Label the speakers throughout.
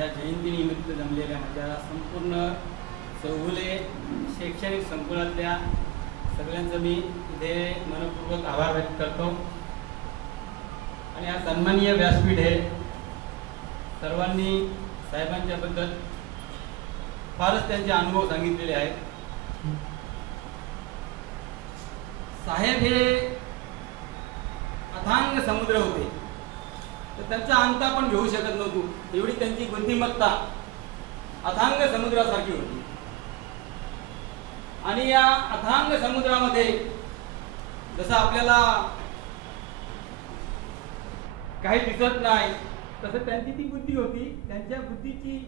Speaker 1: माझ्या जयंतीनिमित्त जमलेल्या माझ्या संपूर्ण चौगुले शैक्षणिक संकुलातल्या सगळ्यांचं मी इथे मनपूर्वक आभार व्यक्त करतो. आणि हा सन्माननीय व्यासपीठ हे सर्वांनी साहेबांच्याबद्दल फारच त्यांचे अनुभव सांगितलेले आहेत. साहेब हे अथांग समुद्र होते. त्यांचा अंत आपण घेऊ शकत नव्हतो. एवढी त्यांची बुद्धिमत्ता अथांग समुद्रासारखी होती. आणि या अथांग समुद्रामध्ये जसं आपल्याला काही दिसत नाही तसं त्यांची ती बुद्धी होती. त्यांच्या बुद्धीची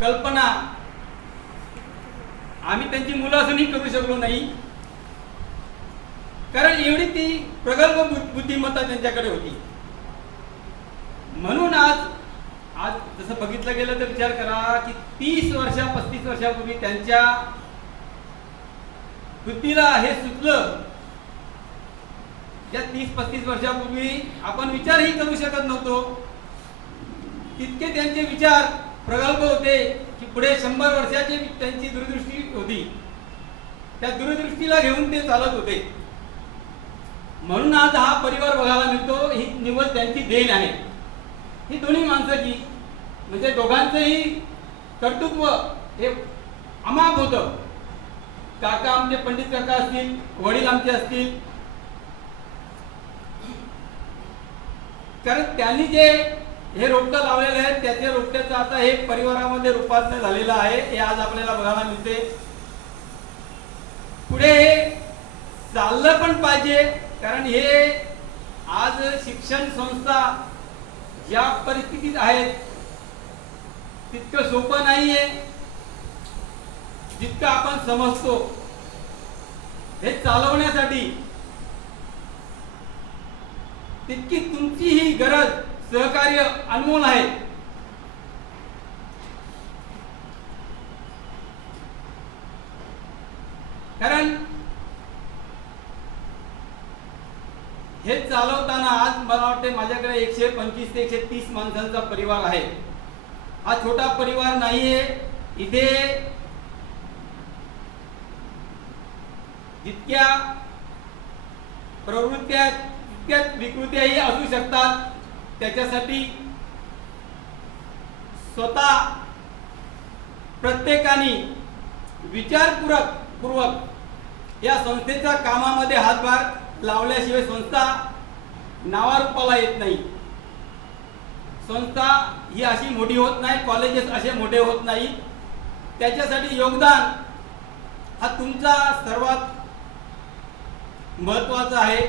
Speaker 1: कल्पना आम्ही त्यांची मुलं असूनही करू शकलो नाही. कारण एवढी ती प्रगल्भ बु- बुद्धिमत्ता त्यांच्याकडे होती. म्हणून आज आज जसं बघितलं गेलं तर विचार करा की तीस वर्षा पस्तीस वर्षापूर्वी त्यांच्या बुद्धीला हे सुचलं. या तीस पस्तीस वर्षापूर्वी आपण विचारही करू शकत नव्हतो. तितके त्यांचे विचार प्रगल्भ होते की पुढे शंभर वर्षाची त्यांची दूरदृष्टी होती. त्या दूरदृष्टीला घेऊन ते चालत होते. म्हणून आज हा परिवार बघायला मिळतो. ही निवड त्यांची देण आहे. ही दोन्ही माणसाची म्हणजे दोघांचंही कर्तृत्व हे अमाप होतं. काका आमचे पंडित काका असतील वडील आमचे असतील. कारण त्यांनी जे हे रोपटं लावलेलं आहे त्याच्या रोपट्याचं आता हे परिवारामध्ये रूपांतर झालेलं आहे हे आज आपल्याला बघायला मिळते. पुढे हे चाललं पण पाहिजे. कारण हे आज शिक्षण संस्था ज्या परिस्थितीत आहेत तितकं सोपं नाहीये जितकं आपण समजतो. हे चालवण्यासाठी तितकी तुमची ही गरज सहकार्य अनमोल आहे. कारण हे चालवताना आज मला वाटते माझ्याकडे एकशे पंचवीस ते एकशे तीस माणसांचा परिवार आहे. हा छोटा परिवार नाहीये. इथे जितक्या प्रवृत्त्या तितक्या विकृत्याही असू शकतात त्याच्यासाठी स्वतः प्रत्येकाने विचारपूर्वक पूर्वक या संस्थेच्या कामामध्ये हातभार लावल्याशिवाय संस्था नावारूपाला येत नाही. संस्था ही अशी मोठी होत नाही कॉलेजेस असे मोठे होत नाही. त्याच्यासाठी योगदान हा तुमचा सर्वात महत्त्वाचा आहे.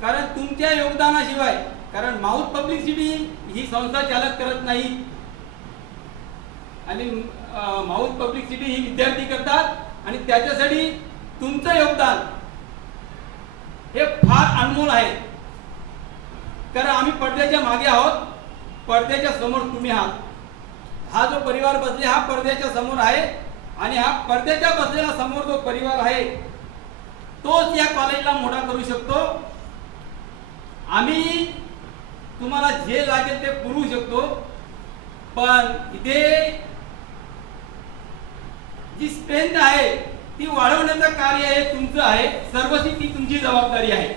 Speaker 1: कारण तुमच्या योगदानाशिवाय कारण माउथ पब्लिसिटी ही संस्था चालक करत नाही. आणि माउथ पब्लिसिटी ही विद्यार्थी करतात आणि त्याच्यासाठी तुमचं योगदान हे फार अनमोल आहे. कारण आम्ही पडद्याच्या मागे आहोत पडद्याच्या समोर तुम्ही आहात. हा जो परिवार बसले हा पडद्याच्या समोर आहे आणि हा पडद्याच्या बसलेला समोर जो परिवार आहे तोच या कॉलेजला मोठा करू शकतो. आम्ही तुम्हाला जे लागेल ते पुरवू शकतो. पण इथे जी स्ट्रेंथ आहे ती वाढवण्याचं कार्य हे तुमचं आहे. सर्वस्वी ती तुमची जबाबदारी आहे.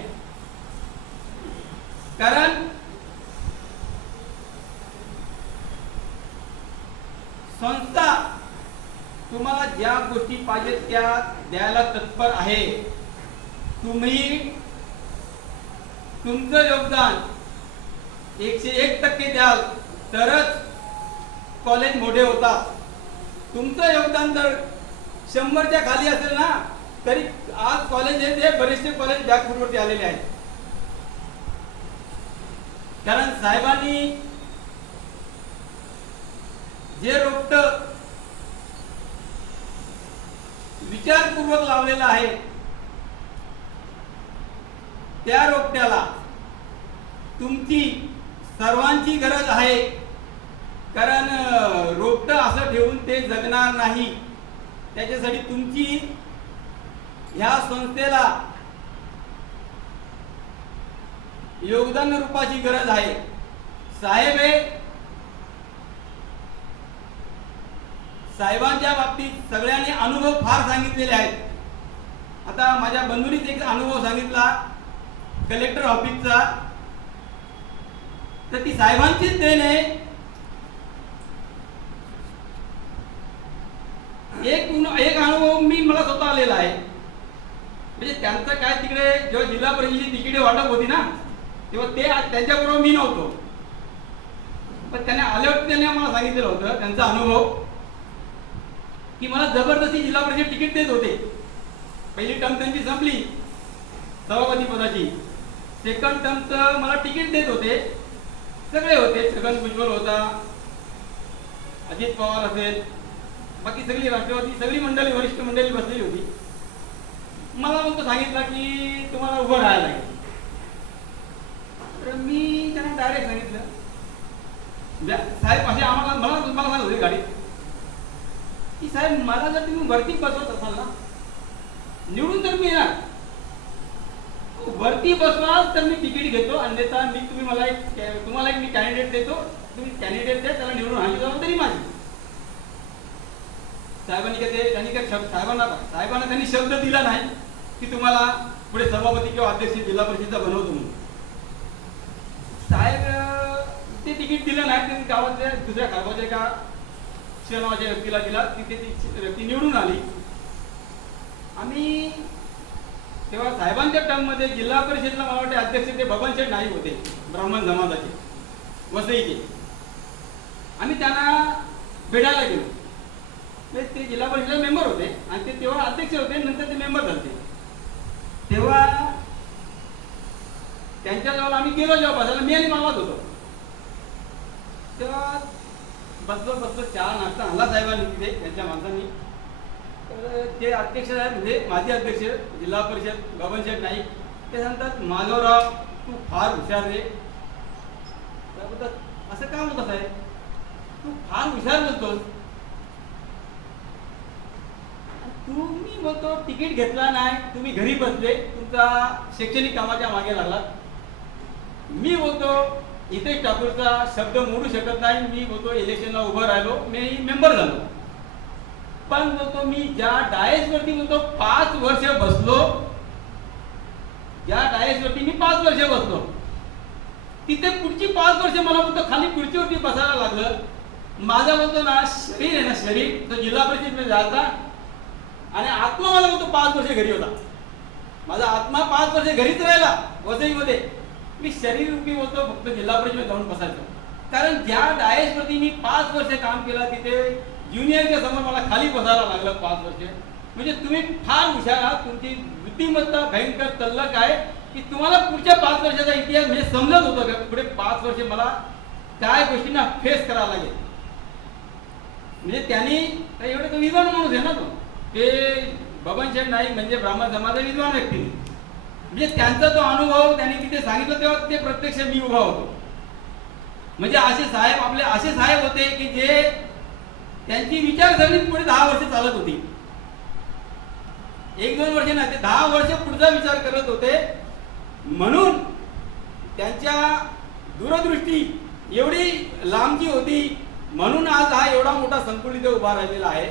Speaker 1: कारण संस्था तुम्हाला ज्या गोष्टी पाहिजेत त्या द्यायला तत्पर आहे. तुम्ही तुमचं योगदान एकशे एक टक्के द्याल तरच कॉलेज मोठे होतात. तुमचं योगदान जर शंभरच्या खाली असेल ना तरी आज कॉलेज हे ते बरेचसे कॉलेज बॅकफूटवरती आलेले आहेत. कारण साहेबांनी जे रोपट विचारपूर्वक लावलेलं आहे त्या रोपट्याला तुमची सर्वांची गरज आहे. कारण रोपट असं ठेवून ते जगणार नाही. त्याच्यासाठी तुमची ह्या संस्थेला योगदान रूपाची गरज आहे. साहेब हे साहेबांच्या बाबतीत सगळ्यांनी अनुभव फार सांगितलेले आहेत. आता माझ्या बंधूनीच एक अनुभव सांगितला कलेक्टर ऑफिसचा तर ती साहेबांचीच देण आहे. एक एक अनुभव मी मला स्वतः आलेला आहे. म्हणजे त्यांचं काय तिकडे जेव्हा जिल्हा परिषदेची तिकिटे वाटप होती ना तेव्हा ते त्यांच्याबरोबर मी नव्हतो. पण त्याने आल्यावर त्यांनी आम्हाला सांगितलेलं होतं त्यांचा अनुभव की मला जबरदस्ती जिल्हा परिषद तिकीट देत होते. पहिली टर्म त्यांची संपली सभापती पदाची. सेकंड टर्मचं मला तिकीट देत होते. सगळे होते छगन भुजबळ होता अजित पवार असेल बाकी सगळी राष्ट्रवादी सगळी मंडळी वरिष्ठ मंडळी बसलेली होती. मला मग तो सांगितला की तुम्हाला उभं राहायला लागेल. तर मी त्यांना डायरेक्ट सांगितलं. साहेब असे आम्हाला मला मला सांगत होते गाडी. की साहेब मला जर तुम्ही वरती बसवत असाल ना निवडून तर मी येणार. हो, वरती बसवाल तर मी तिकीट घेतो. अन्यथा मी तुम्ही मला एक तुम्हाला एक मी कॅन्डिडेट देतो. तुम्ही कॅन्डिडेट द्या त्याला निवडून आणली जबाबदारी माझी. साहेबांनी का ते त्यांनी काय शब्द साहेबांना साहेबांना त्यांनी शब्द दिला नाही की तुम्हाला पुढे सभापती किंवा अध्यक्ष जिल्हा परिषदचा बनवतो म्हणून. साहेब ते तिकीट दिलं नाही त्यांनी गावातल्या दुसऱ्या खालबाच्या एका शिवनावाच्या व्यक्तीला दिला तिथे ती व्यक्ती निवडून आली. आम्ही तेव्हा साहेबांच्या टर्ममध्ये जिल्हा परिषदला मला वाटते अध्यक्ष ते बबनशेठ नाही होते ब्राह्मण समाजाचे वसईचे. आम्ही त्यांना भेटायला गेलो. ते जिल्हा परिषद मेंबर होते आणि ते तेव्हा अध्यक्ष होते नंतर ते मेंबर झाले तेव्हा त्यांच्याजवळ आम्ही गेलो जेव्हा बसायला मी आणि मामाच होतो. तेव्हा बसलो बसलो चहा नाश्ता आणला साहेबांनी तिथे त्यांच्या माणसांनी. तर ते अध्यक्ष आहेत म्हणजे माजी अध्यक्ष जिल्हा परिषद बाबासाहेब नाईक ते सांगतात माधवराव तू फार हुशार रे. असं का म्हणत आहे तू फार हुशार नसतोस तुम्ही बोलतो तिकीट घेतला नाही तुम्ही घरी बसले तुमचा शैक्षणिक कामाच्या मागे लागला. मी बोलतो इथे ठाकूरचा शब्द मोडू शकत नाही मी बोलतो इलेक्शनला उभं राहिलो मी मेंबर झालो. पण बोलतो मी ज्या डायस वरती बोलतो पाच वर्ष बसलो. ज्या डायस वरती मी पाच वर्ष बसलो. तिथे पुढची पाच वर्ष मला बोलतो खाली खुर्चीवरती बसायला लागलं. माझा बोलतो ना शरीर आहे ना शरीर. तो जिल्हा परिषद जायचा आणि आत्मा मला म्हणतो पाच वर्ष घरी होता. माझा आत्मा पाच वर्ष घरीच राहिला वसईमध्ये. मी शरीर रूपी होतो फक्त जिल्हा परिषद जाऊन बसायचो. कारण ज्या डायस मी पाच वर्ष काम केलं तिथे ज्युनियरच्या समोर मला खाली बसायला लागलं पाच वर्ष. म्हणजे तुम्ही फार हुशार आहात तुमची बुद्धिमत्ता भयंकर तल्लक आहे की तुम्हाला पुढच्या पाच वर्षाचा इतिहास म्हणजे समजत होतं का? पुढे पाच वर्ष मला काय गोष्टींना फेस करावं लागेल. म्हणजे त्यांनी एवढं तो विवाह माणूस आहे ना तो. ते बबनशेठ नाईक म्हणजे ब्राह्मण समाज विद्वान व्यक्ती. म्हणजे त्यांचा तो अनुभव त्यांनी तिथे सांगितलं तेव्हा ते प्रत्यक्ष मी उभा होतो. म्हणजे असे साहेब आपले असे साहेब होते की जे त्यांची विचारसरणी पुढे दहा वर्ष चालत होती. एक दोन वर्ष ना ते दहा वर्ष पुढचा विचार करत होते. म्हणून त्यांच्या दूरदृष्टी एवढी लांबची होती. म्हणून आज हा एवढा मोठा संकुलित उभा राहिलेला आहे.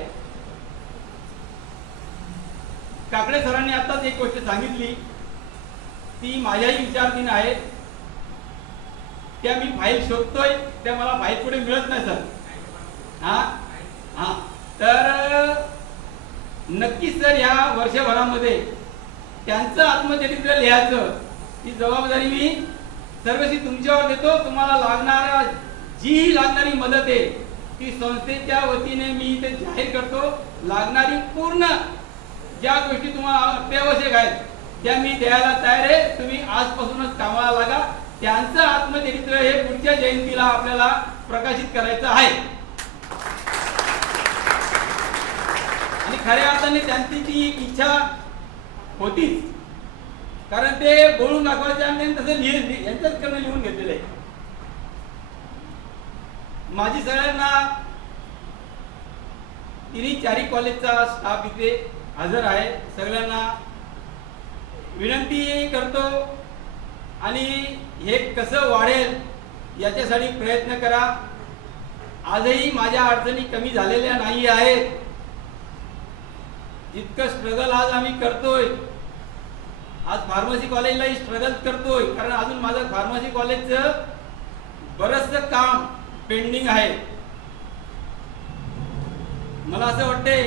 Speaker 1: काकडे सरांनी आताच एक गोष्ट सांगितली. ती माझ्याही विचारधीन आहे. त्या मी फाईल शोधतोय त्या मला फाईल पुढे मिळत नाही सर. हा? हा. तर नक्कीच सर या वर्षभरामध्ये त्यांचं आत्मचरित्र लिहायचं ही जबाबदारी मी सर्वशी तुमच्यावर देतो. तुम्हाला लागणाऱ्या जी लागणारी मदत आहे ती संस्थेच्या वतीने मी इथे जाहीर करतो. लागणारी पूर्ण ज्या गोष्टी तुम्हाला अत्यावश्यक आहेत त्या मी द्यायला तयार आहे. तुम्ही आजपासूनच कामाला लागा. त्यांचं आत्मचरित्र हे पुढच्या जयंतीला आपल्याला प्रकाशित करायचं आहे. आणि खऱ्या अर्थाने त्यांची ती एक इच्छा होतीच. कारण ते बोलून दाखवायचे आणि तसं लिहि यांच्याच कडनं लिहून घेतलेलं आहे. माझी सगळ्यांना तिन्ही चारी कॉलेजचा स्टाफ इथे हजर आहे. सगळ्यांना विनंती करतो आणि हे कसं वाढेल याच्यासाठी प्रयत्न करा. आजही माझ्या अडचणी कमी झालेल्या नाही आहेत. जितकं स्ट्रगल आज आम्ही करतोय आज फार्मसी कॉलेजलाही स्ट्रगल करतोय कारण अजून माझं फार्मसी कॉलेजचं बरंचसं काम पेंडिंग आहे. मला असं वाटतंय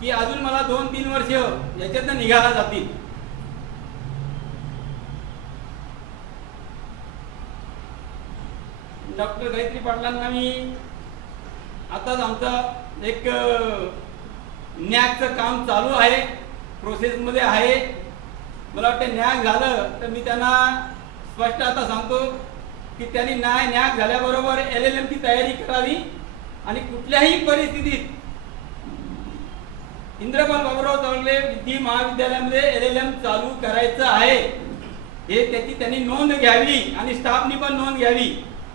Speaker 1: की अजून मला दोन तीन वर्ष याच्यातनं निघाला जातील. डॉक्टर गायत्री पाटलांना मी आताच आमचं एक न्याकचं काम चालू आहे प्रोसेसमध्ये आहे. मला वाटतं न्याक झालं तर मी त्यांना स्पष्ट आता सांगतो की त्यांनी न्याय न्याक झाल्याबरोबर एल एल एमची तयारी करावी आणि कुठल्याही परिस्थितीत इंद्रपाल बाबूराव चौगले विधी महाविद्यालयामध्ये एल एल एम चालू करायचं आहे. हे त्याची त्यांनी नोंद घ्यावी आणि स्टाफनी पण नोंद घ्यावी.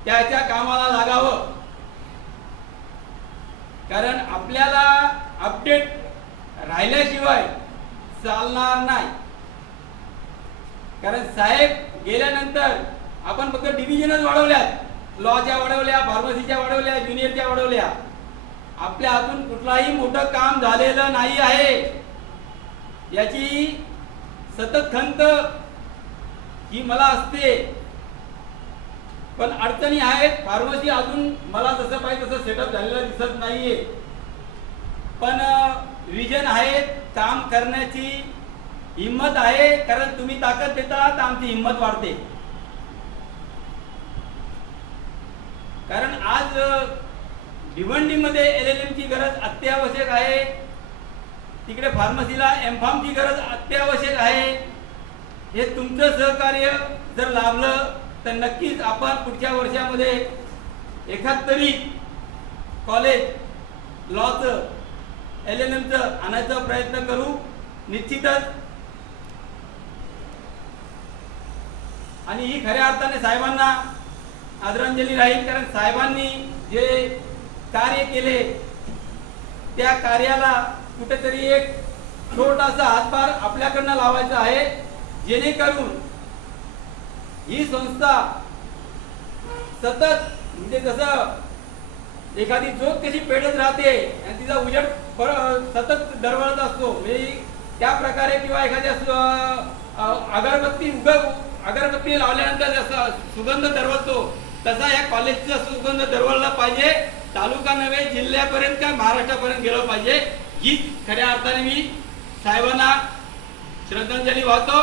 Speaker 1: त्याच्या कामाला लागावं. कारण आपल्याला अपडेट राहिल्याशिवाय चालणार नाही. कारण साहेब गेल्यानंतर आपण फक्त डिव्हिजनच वाढवल्यात. लॉच्या वाढवल्या फार्मसीच्या वाढवल्या ज्युनियरच्या वाढवल्या. आपल्या हातून कुठलाही मोठं काम झालेलं नाही आहे. याची सतत खंत ही मला असते. पण अडचणी आहेत. फार्मसी अजून मला जसं पाहिजे तसं सेटअप झालेलं दिसत नाहीये. पण विजन आहे. काम करण्याची हिंमत आहे. कारण तुम्ही ताकद देता तर आमची हिंमत वाढते. कारण आज भिवंडीमध्ये एल एल एमची गरज अत्यावश्यक आहे. तिकडे फार्मसीला एम ची गरज अत्यावश्यक आहे. हे तुमचं सहकार्य जर लाभलं तर नक्कीच आपण पुढच्या वर्षामध्ये एखाद तरी कॉलेज लॉचं एल एल एमचं आणायचा प्रयत्न करू. निश्चितच. आणि ही खऱ्या अर्थाने साहेबांना आदरांजली राहील कारण साहेबांनी जे कार्य केले. त्या कार्याला कुठेतरी एक छोटासा हातभार आपल्याकडनं लावायचा आहे जेणेकरून ही संस्था सतत म्हणजे जसं एखादी ज्योत कशी पेटत राहते आणि तिचा उजेड सतत दरवळत असतो. म्हणजे त्या प्रकारे किंवा एखाद्या अगरबत्ती उग अगरबत्ती लावल्यानंतर जसा सुगंध दरवळतो तसा या कॉलेजचा सुगंध दरवळला पाहिजे. तालुका नव्हे जिल्ह्यापर्यंत काय महाराष्ट्रापर्यंत गेलं पाहिजे ही खऱ्या अर्थाने मी साहेबांना श्रद्धांजली वाहतो.